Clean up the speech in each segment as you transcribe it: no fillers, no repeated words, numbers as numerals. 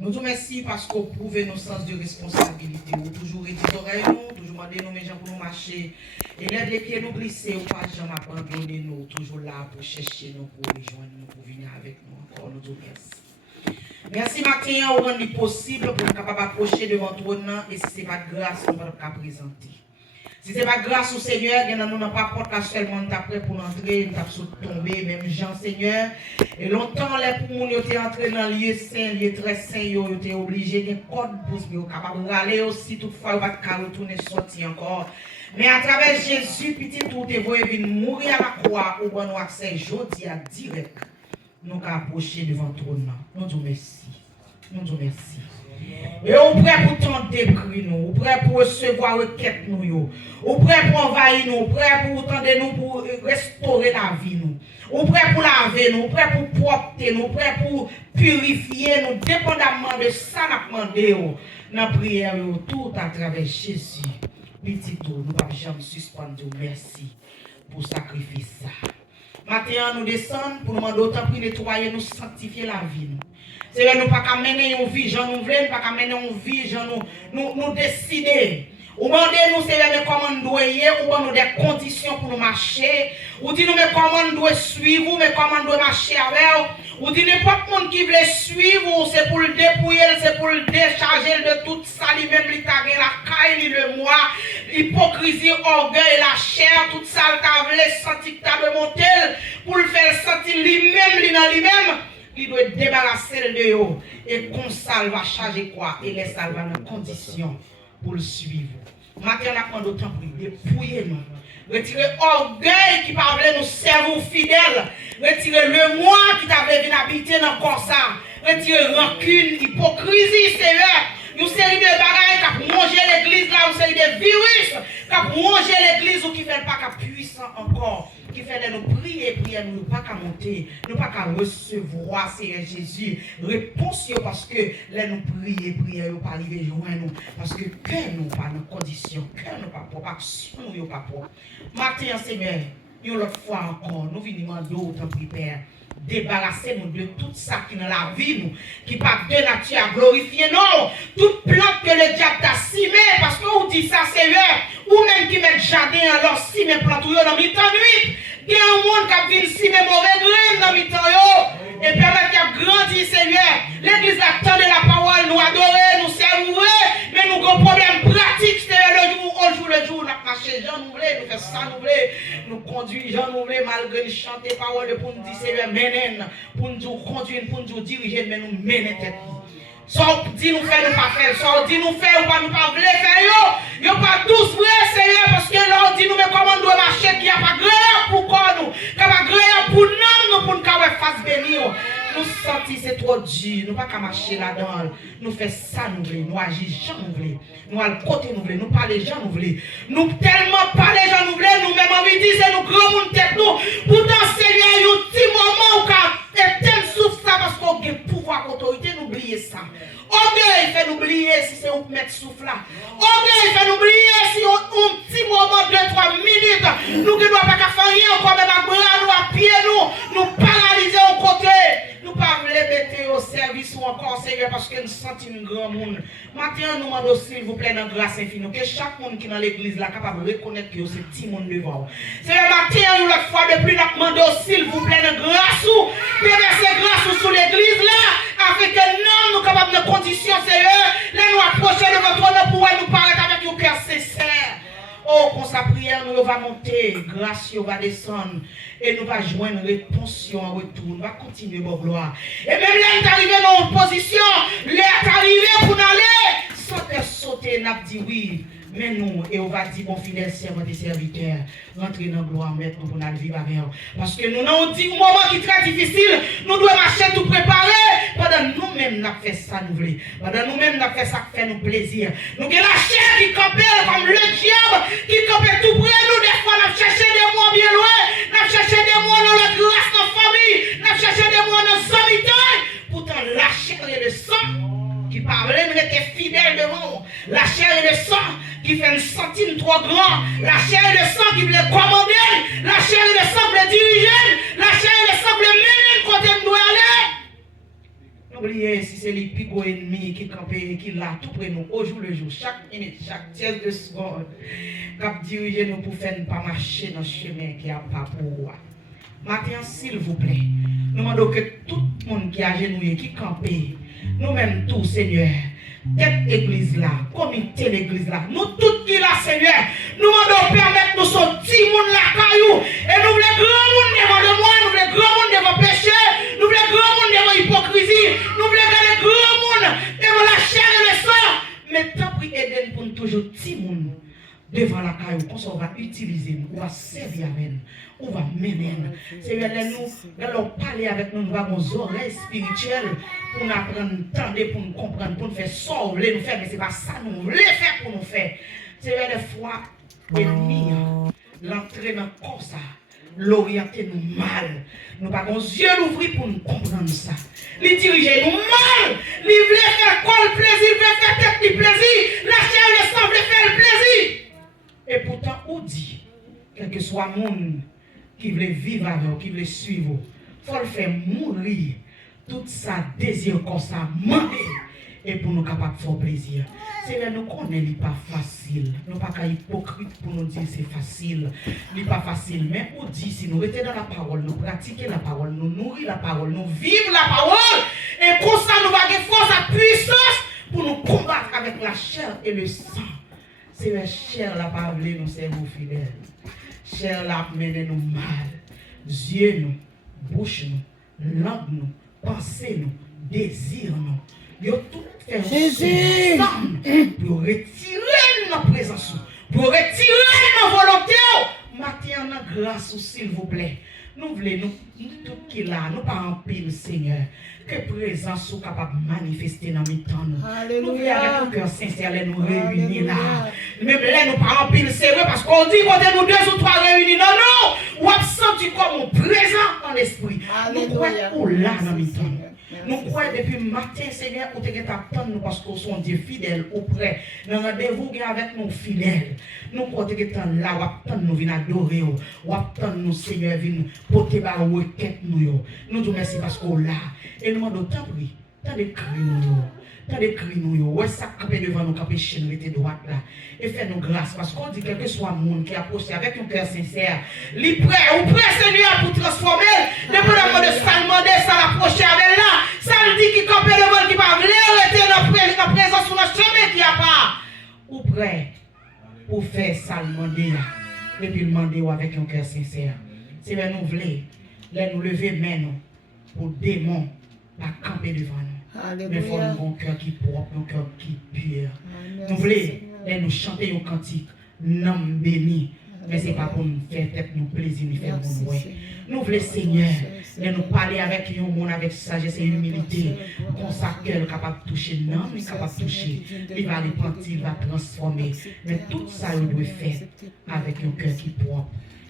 Nous vous remercions parce que vous prouvez nos sens de responsabilité. Vous toujours éditorez nous, toujours demandez nos gens pour nous marcher. Et l'aide les pieds nous glisser, ou pas jamais abandonner nous, toujours là pour chercher nous, pour rejoindre nous, pour venir avec nous. Encore nous vous remercions. Merci matin, on rend possible pour nous capables d'approcher devant trône et si ce n'est pas de grâce, nous ne pouvons pas présenter. Si ce n'est pas grâce au Seigneur, nous n'avons pas porte seulement prêt pour entrer, nous sommes tombés, même Jean Seigneur. Et longtemps, les pour nous étaient entrés dans le lieu saint, lieu très saint, ils étaient obligés de code pour nous capables d'aller aussi, toutefois, ils ne vont pas retourner sortir encore. Mais à travers Jésus, petit tout, ils vont venir mourir à la croix, au bon accès, jeudi à direct. Nous avons approché devant le trône. Nous disons merci. Nous disons merci. Et on prêt pour tenter décrire nous, on prêt pour recevoir requête nous, on prêt pour envahir nous, on prêt pour tendre nous, pour restaurer la vie nous, on prêt pour laver nous, on prêt pour propter nous, on prêt pour purifier nous, dépendamment de ça nous demandé dans la prière tout à travers Jésus. Petit tout, nous ne pouvons jamais suspendre. Merci pour sacrifier ça. Maintenant, nous descendons pour nous demander autant pour nettoyer, nous sanctifier la vie nous. C'est nous pas qu'à mener une vie, j'en nous voulons, pas qu'à mener une vie, j'en nous décider. Ou demandez nous, c'est comment nous doit y aller, ou nous des conditions pour nous marcher. Ou dit nous, mais comment nous doit suivre, mais comment nous doit marcher avec. Ou dit n'importe monde qui veut suivre, c'est pour le dépouiller, c'est pour le décharger de tout ça, lui-même, il t'a la caille, le moi, l'hypocrisie, orgueil, la chair, tout ça, il t'a voulu sentir que t'as monté, pour le faire sentir lui-même, il doit débarrasser de eux. Et comme ça, il va charger quoi? Et laisse ça dans condition pour le suivre. Maintenant, on a prendre autant pour dépouiller nous. Retirer l'orgueil qui parle nous servir fidèles. Retirer le moi qui t'avait venir habiter dans le corps ça. Retirer rancune, hypocrisie, Seigneur. Nous série de bagailles qui manger l'église là, nous série de virus qui manger l'église ou qui fait pas qu'à puissant encore. Qui fait de nous prier, nous pas qu'à monter, nous pas qu'à recevoir, Seigneur Jésus, réponse parce que là nous prier, nous pas arriver joindre nous, parce que cœur nous pas nos conditions, cœur nous pas propre, action nous pas propre. Matin, Seigneur, une autre fois encore, nous venons demander autant Père, débarrasser-nous de tout ça qui est dans la vie, nous, qui pas de nature à glorifier, non, toute plante que le diable t'a simé, parce que vous dit ça, Seigneur, ou même qui met jardin alors si mes plantes dans mi-temps nuit, il y a un monde qui a vu si mes mauvais graines dans mi-temps et permettre qu'il a grandi, Seigneur. L'église attend de la parole, nous adorer, nous servir, mais nous avons un problème pratique, c'est le jour, le jour, nous marché, Jean nous voulons, nous faisons ça, nous voulons, nous conduire, Jean nous voulons, malgré nous chanter parole pour nous dire, Seigneur, mène, pour nous conduire, pour nous diriger, mais nous mener tête. Soit dit nous faire, nous pas faire. Soit dit nous faire, ou pas nous pas vouloir faire. Yo pas tous vrai, Seigneur, parce que là, on dit nous, mais comment nous doit marcher, qui a pas gré pour nous, qui a pas gré pour nous, pour nous faire bénir. Nous sentir c'est trop dur, nous pas qu'à marcher là-dedans. Nous faisons ça, nous voulons, nous agissons, nous voulons. Nous allons côté, nous voulons, nous parler gens, nous voulons. Nous tellement parler gens, nous voulons, nous même envie de dire, c'est nous grand monde tête nous. Pourtant, Seigneur, il y a un petit moment où éteindre souffle ça parce qu'on a pouvoir, autorité, n'oubliez ça. Orgueil fait nous oublier si c'est on mettre souffle là. Orgueil fait nous oublier si on petit moment 2-3 minutes, nous ne doit pas faire rien encore même à bras, nous à pied nous paralyser au côté. Nous pas les mettre au service ou encore Seigneur parce que nous sentons un grand monde. Maintenant nous demandons s'il vous plaît dans grâce infinie que chaque monde qui est dans l'église là capable de reconnaître que c'est petit monde devant. Seigneur matin nous la fois depuis nous demandons s'il vous plaît dans grâce ou déverser grâce sur l'église là avec que nous capables de conditions Seigneur, là nous approcher de votre nom pour nous paraître avec un cœur sincère. Oh, quand sa prière nous va monter, grâce va descendre et nous va joindre réponse en retour. Nous va continuer bon gloire. Et même là, nous arrivé dans une position, là, est arrivé pour aller, sans te sauter, n'a dit oui. Mais nous, et on va dire, bon fidèle servant des serviteurs, rentrer dans la gloire, mettre nous pour aller vivre avec eux. Parce que nous avons dit un moment qui est très difficile, nous devons marcher tout préparer. Pendant nous-mêmes, nous avons fait ça, nous voulons. Pendant nous-mêmes, nous avons fait ça qui fait nous plaisir. Nous avons la chair qui campait comme le diable, qui campait tout près nous. Des fois, nous avons cherché des mots bien loin, nous avons cherché des mots dans notre grâce, dans la famille, nous avons cherché des mots dans nos amis. Pourtant, la chair et le sang qui parlait, nous étions fidèles devant. La chair et le sang qui fait une centime trop grand. La chair et le sang qui voulait commander. La chair et le sang voulait diriger. La chair et le sang voulait mener côté nous aller. N'oubliez si c'est les pigots ennemis qui campent, qui là, tout près nous, au jour le jour, chaque minute, chaque tiers de seconde, cap diriger nous pour faire ne pas marcher dans le chemin qui a pas pour moi. Maintenant, s'il vous plaît, nous demandons que tout le monde qui a agenouillé, qui campe, nous-mêmes tous, Seigneur, tête église là, comité l'église là, nous tous qui là, Seigneur, nous demandons permettre nous sortir monde là, caillou, et nous voulons grand monde devant le moi, nous voulons grand monde devant péché, nous voulons grand monde devant hypocrisie, nous voulons garder grand monde devant la chair et le sang, mais tant pis aider pour nous toujours petit monde devant la caillou, qu'on va utiliser, on va servir avec nous. On va mener. Seigneur, nous allons parler avec nous, nous avons nos oreilles spirituelles pour nous apprendre, entendre, pour nous comprendre, pour nous faire sauver, nous faire, mais ce n'est pas ça nous voulons faire pour nous faire. Seigneur, des fois, l'ennemi, l'entrée dans le corps, ça, l'orienter nous mal. Nous n'avons pas nos yeux ouverts pour nous comprendre ça. Les diriger nous mal. Ils veulent faire quoi le plaisir, ils veulent faire tête du plaisir. La chair et le sang veulent faire le plaisir. Et pourtant, on dit, quel que soit le monde qui veut vivre avec, qui veut suivre, il faut le faire mourir. Tout ça désir comme ça, manger. Et pour nous capables de faire plaisir. C'est nous connaissons, ce n'est pas facile. Nous ne sommes pas hypocrites pour nous dire que c'est facile. Ce n'est pas facile. Mais on dit, si nous restons dans la parole, nous pratiquons la parole, nous nourrissons la parole, nous vivons la parole. Et pour ça, nous avons force à puissance pour nous combattre avec la chair et le sang. C'est la chair la parole, nous servons fidèles. Chair la mène nous mal. Yeux nous, bouche nous, langue nous, pensée nous, désir nous. Yo tout fait ensemble pour retirer notre présence, pour retirer nos volontés. Maintenant, grâce, s'il vous plaît. Nous voulons, nous tout qui là, nous pas en pile, Seigneur. Que présence soit capable de manifester dans mes temps. Nous voulons avec nos cœurs sincères, nous réunir là. Même là, nous pas en pile, c'est vrai, parce qu'on dit qu'on nous deux ou trois réunis. Non, non, ou absenti comme on présent en esprit. Nous croyons là dans mes temps. Nous croyons depuis le matin, Seigneur, où tu es attendre nous parce qu'on sont Dieu fidèles auprès. Nous rendez-vous avec nos fidèles. Nous croyons que tu es là, où attendre nous venir adorer, où attendre nous, Seigneur, venir porter la requête nous. Nous te remercions parce qu'on là. Et nous demandons tant pis, tant de cris nous. Tant de cris nous. Ouais, ça camper devant nous, camper chez nous, était droite là. Et fais-nous grâce parce qu'on dit quel que soit le monde qui approche avec un cœur sincère, li prêt, ou prêt, Seigneur, pour transformer. Dépendamment de ça, demander ça, l'approcher avec là. Ça nous dit qui campe devant, qui va l'arrêter dans la présence sur notre chemin qui a pas. Ou prêt pour faire ça, demander là. Et puis demander avec un cœur sincère. C'est bien nous voulons, nous lever maintenant pour démons, pas camper devant nous. Alléluia. Mais il faut un cœur qui est propre, un cœur qui est pur. Nous voulons nous chanter un cantique, nom béni. Mais ce n'est pas pour nous faire tête, nous plaisir, nous faire bon ouais. Nous voulons, Seigneur, nous parler avec un monde avec sagesse et humilité. Comme ça, cœur capable de toucher, non, mais capable de toucher. Il va repentir, il va transformer. Mais tout ça, il doit faire avec un cœur qui est propre.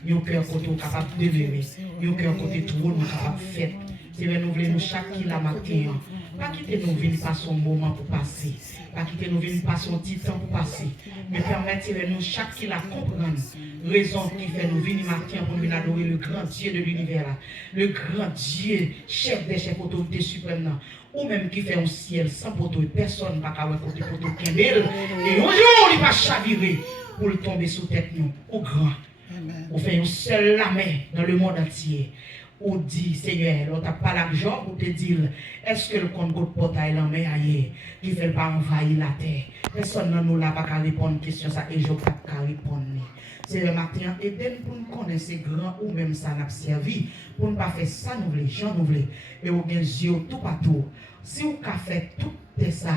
Un cœur côté capable de demeurer. Un cœur côté tout le monde capable de faire. C'est bien nous voulons chaque qui la matin. Pas quitter nous venir pas son moment pour passer. Pas quitter nous venir pas son petit temps pour passer. Mais permettre nous chaque qui la comprendre. Raison qui fait nous venir matin pour nous adorer le grand Dieu de l'univers. Le grand Dieu, chef des chefs, autorité suprême. Ou même qui fait un ciel sans poteau. Personne ne va pas côté poteau Kembel. Et un jour, il va chavirer pour le tomber sous tête nous. Au grand. On fait un seul la main dans le monde entier. On dit, Seigneur, on n'a pas l'argent pour te dire, est-ce que le compte de portail en main ailleurs, qui ne fait pas envahir la terre? Personne ne nous l'a pas qu'à répondre à la question, ça, et je ne peux pas répondre. C'est le matin, et pour nous connaître ces grands ou même ça n'a pas servi, pour ne pas faire ça, nous voulons, gens nous voulons, et on a des yeux tout partout. Si on a fait tout ça,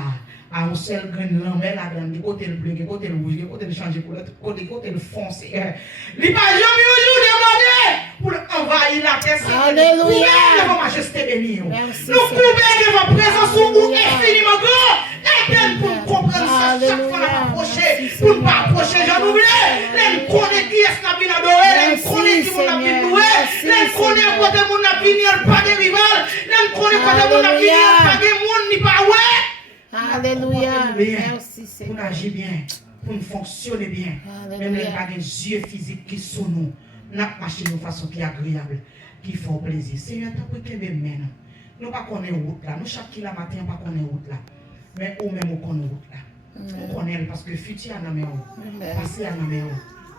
à un seul grain de l'envers là dedans, côté le bleu, côté le rouge, côté le changer couleur, côté le foncé. Il n'y a pas jamais eu pour envahir la terre. Alléluia. Devant majesté bénie. Nous couvrons devant présence où infiniment grand. Aide pour nous comprendre ça chaque fois nous approcher. Pour ne pas approcher, j'en oublie. Nous connaissons qui est-ce qu'on a bien adoré. Nous connaissons qui on a bien loué. Nous connaissons côté mon a bien pas de rival. Nous connaissons côté mon a bien pas de monde ni pas ouais. Alléluia. Merci Seigneur. Pour agir bien, pour fonctionner bien. Même les pas des yeux physiques qui sont nous. Nous marchons de façon qui est agréable, qui font plaisir. Seigneur, t'as pris que maintenant. nous pas connaître route là. Nous chaque qui la matin pas connaître route là. Mais ou même on connaît route là. On connaît parce que futur en main on, passé en main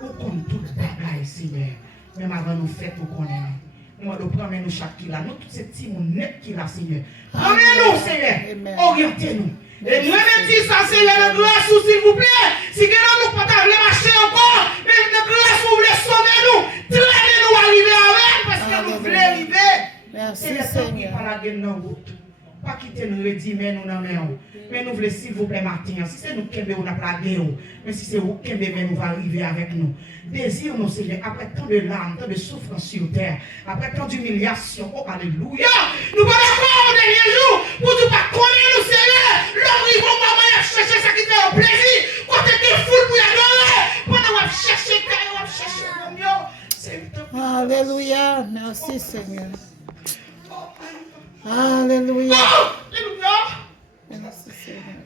on connaît toute bagaille Seigneur. Même avant nous fête nous connaît. Nous allons prendre nous chaque qui là. Nous tous ces petits monde net qui là Seigneur. Prenez-nous Seigneur. Orientez-nous. Et nous-mêmes disons ça, Seigneur, de grâce, s'il vous plaît. Si nous ne pouvons pas marcher encore, mais de grâce, vous voulez sauver nous. Traînez-nous arriver avec, parce que nous voulons arriver. Merci, Seigneur. Pas la gueule dans route. Pas quitter nous redire, mais nous n'en mettons. Mais nous voulons, s'il vous plaît, Martin. Si c'est nous qui on a plagué, mais si c'est vous qui nous va arriver avec nous. Désire nous, Seigneur, après tant de larmes, tant de souffrances sur terre, après tant d'humiliation, oh alléluia. Nous pas d'accord au dernier jour pour ne pas connaître nous, Seigneur. L'homme, ils vont maman chercher ça qui fait au plaisir. Quand tu es fou pour y adorer, pendant qu'on va chercher, on va chercher mon Dieu. Alléluia. Merci, Seigneur. Alléluia. Alléluia. Merci, Seigneur.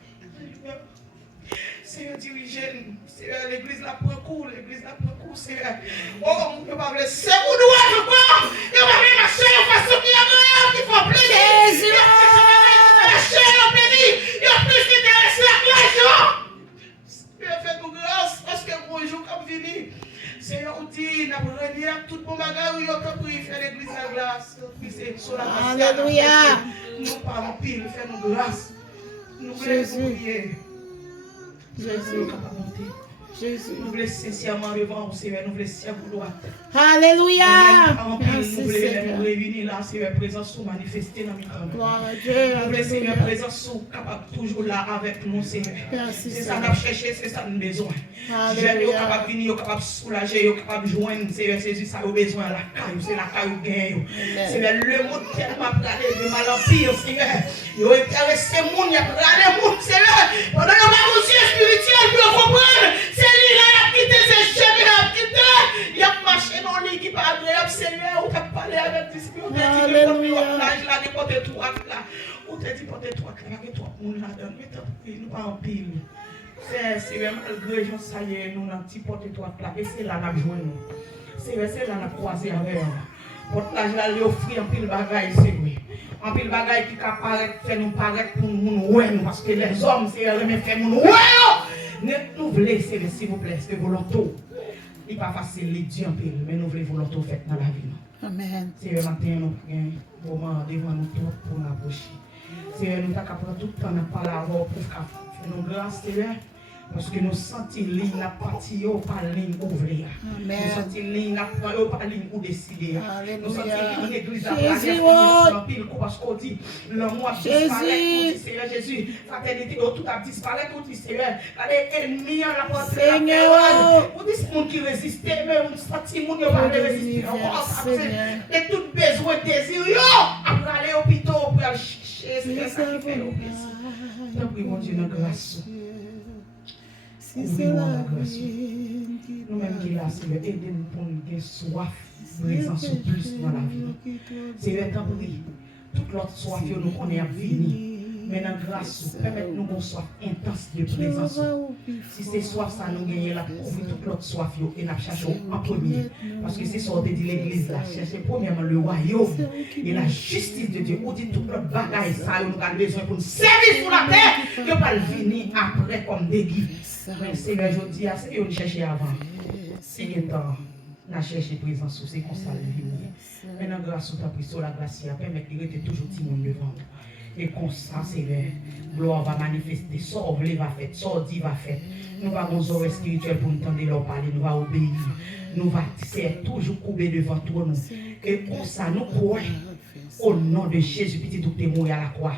Seigneur, dirigez-nous. Seigneur, l'église la prend court, l'église la prend court, Seigneur. Oh, je ne pas laisser vous doigt, je crois. Je ne vais pas marcher en façon qui est agréable, qui faut plaisir. Jésus. Il y a plus d'intérêt la classe. Seigneur, fais-nous grâce parce que bonjour comme venu. Seigneur, on dit, nous avons renié tout mon bagage, oui, on peut prier, faire l'église la glace. Alléluia. Nous parlons pile, fais-nous grâce. Nous voulons prier. Jésus. Jésus. Nous voulons sincèrement devant vous, Seigneur, nous voulons servir gloire. Alléluia. Merci, Seigneur. Nous voulons réunir là, Seigneur, présence sous manifester dans notre temps. Gloire à Dieu. Nous voulons, Seigneur, présence sous capable toujours là avec nous, Seigneur. Merci, c'est ça qu'on a cherché, c'est ça qu'on a besoin. Alléluia. Nous capable de venir, capable de soulager, capable de joindre, Seigneur, Jésus, ça a besoin la caille, c'est la caille gagne. Seigneur, le monde tellement regardé de mal en pire, Seigneur. Il a intéressé le monde, il a regardé le monde, Seigneur. Pendant que ma conscience spirituelle pour comprendre, c'est lui là, il a quitté ses chemins, il a quitté. Il a marché dans le lit qui n'est pas agréable, Seigneur. On t'a parlé avec des spirits, on t'a dit que là, n'importe toi là. On t'a dit porter toi là, avec toi, on l'a donné, mais t'as pris, nous pas en pile. C'est malgré gens, ça y est, nous n'avons petit porte toi là, et c'est là qu'on a besoin nous. C'est là qu'on a croisé avec nous. Porte là, je l'ai offert un pile bagaille, c'est lui. Un pile bagaille qui fait nous paraître pour nous, parce que les hommes, c'est eux qui font nous, nous voulons, s'il vous plaît, c'est volontaire. Il n'est pas facile, les dieux en pile, mais nous voulons volontaire faire dans la vie. Amen. C'est le matin, nous prenons un moment devant nous pour nous approcher. C'est nous avons tout le temps à parler avant pour faire nous grâce, Seigneur. Parce que nous sentons ligne la partie par ligne ouvrir. Nous sentons ligne la par ligne ou décider. Nous sentons l'église à pile parce qu'on dit l'amour disparaît. Seigneur Jésus, fraternité, tout a disparu, tout dit Seigneur. Les ennemis la porte. Seigneur. On dit c'est monde qui résiste, mais on sentit monde qui va résister. Et tout besoin désir, après aller au hôpital pour aller chercher. C'est ça qui fait le Tant pis mon Dieu, notre grâce. Nous-mêmes qui là, Seigneur, aidez-nous pour nous avoir soif, présence plus dans la vie. Seigneur, tant pis, toute l'autre soif, nous connaissons fini. Mais dans grâce, permettez-nous une soif intense de présence. Si c'est soif, ça nous gagne la couvrir toute l'autre soif et nous cherchons en premier. Parce que c'est ça qu'on dit l'église là. Cherchez premièrement le royaume et la justice de Dieu. On dit toute notre bagaille, ça nous avons besoin pour nous servir sur la terre. Que pas le venir après comme des guides. Mais Seigneur, je dis, c'est que nous cherchons avant. C'est le temps. Nous avons cherché présence, c'est comme ça le venir. Maintenant, grâce au temps pris sur la glace, permettre de rester toujours tout le monde devant. Et comme ça, Seigneur, gloire va manifester. Ça, on va faire, ça, on dit va faire. Nous allons nos oreilles spirituelles pour entendre leur parler, nous allons obéir. Nous allons toujours couper devant toi. Et comme ça, nous croyons au nom de Jésus, petit tout témoin à la croix.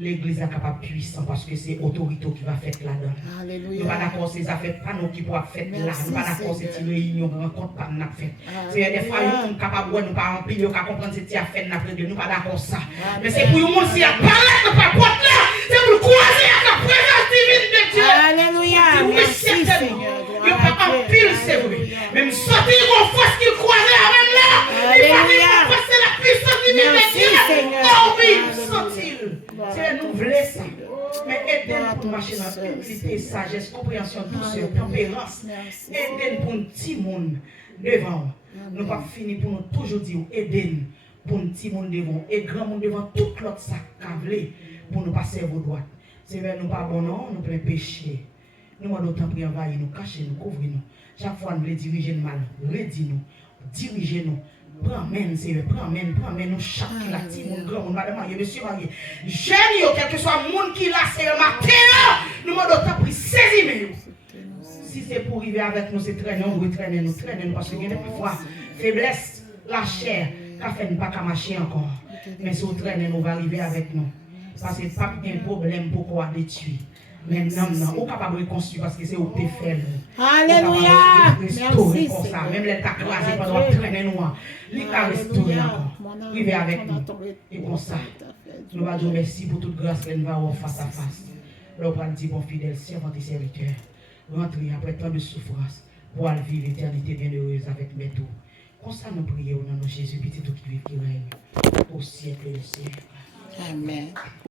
L'église est capable puissant parce que c'est l'autorité qui va faire là-dedans. Nous ne sommes pas d'accord, ces affaires pas nous qui pourront faire là. Nous ne sommes pas d'accord, c'est une réunion, une rencontre pas nous faire. C'est des fois, nous sommes capables de nous pas remplir, nous comprendre cette affaire nous ne sommes pas d'accord ça. Mais c'est pour le monde qui a parlé de pas porte là, c'est pour croiser avec la présence divine de Dieu. Alléluia. Merci Seigneur. Il n'y a pas en pile, c'est vrai. Même sortir en force qu'il croisait avec là. Alléluia. C'est la puissance divine de Dieu. Seigneur. Oh oui, sentir. C'est nous voulons ça. Mais aidez-nous pour marcher dans humilité, sagesse, compréhension, douceur, tempérance. Aidez-nous pour un petit monde devant. Nous ne pas finir pour nous toujours dire aidez-nous pour nous petits monde devant et grand monde devant tout l'autre sac câblé pour nous passer vos droites. C'est vers nous pas bon non, nous plein péché. Nous avons d'autant prier envahir nous, cacher nous, couvrir nous. Chaque fois nous voulons diriger nous mal, redis nous, diriger nous. Prends main, Seigneur, prends main, nous chaque la petit monde, grand monde, madame, monsieur, marié. Jeune, quel que soit le monde qui l'a, c'est le matin, nous avons d'autant prier, saisis-nous. Si c'est pour arriver avec nous, c'est traîner, on doit traîner nous, parce que il y a des fois, faiblesse, la chair, qu'a fait nous pas qu'à marcher encore. Mais si on traîne, nous va arriver avec nous. Parce que pas de problème pour quoi détruire. Mais non, on est capable de reconstruire parce que c'est où tu fais. Alléluia. Merci. Même les tas crasés pendant traîner nous. Il va restaurer encore. Arriver avec nous. Et comme ça, nous allons dire merci pour toute grâce que nous va avoir face à face. Nous allons dire, bon fidèle, servant et serviteur, rentrer après tant de souffrance pour aller vivre l'éternité bienheureuse avec mes tours. Comme ça, nous prions au nom de Jésus, petit tout qui vit, qui règne au siècle et au siècle. Amen.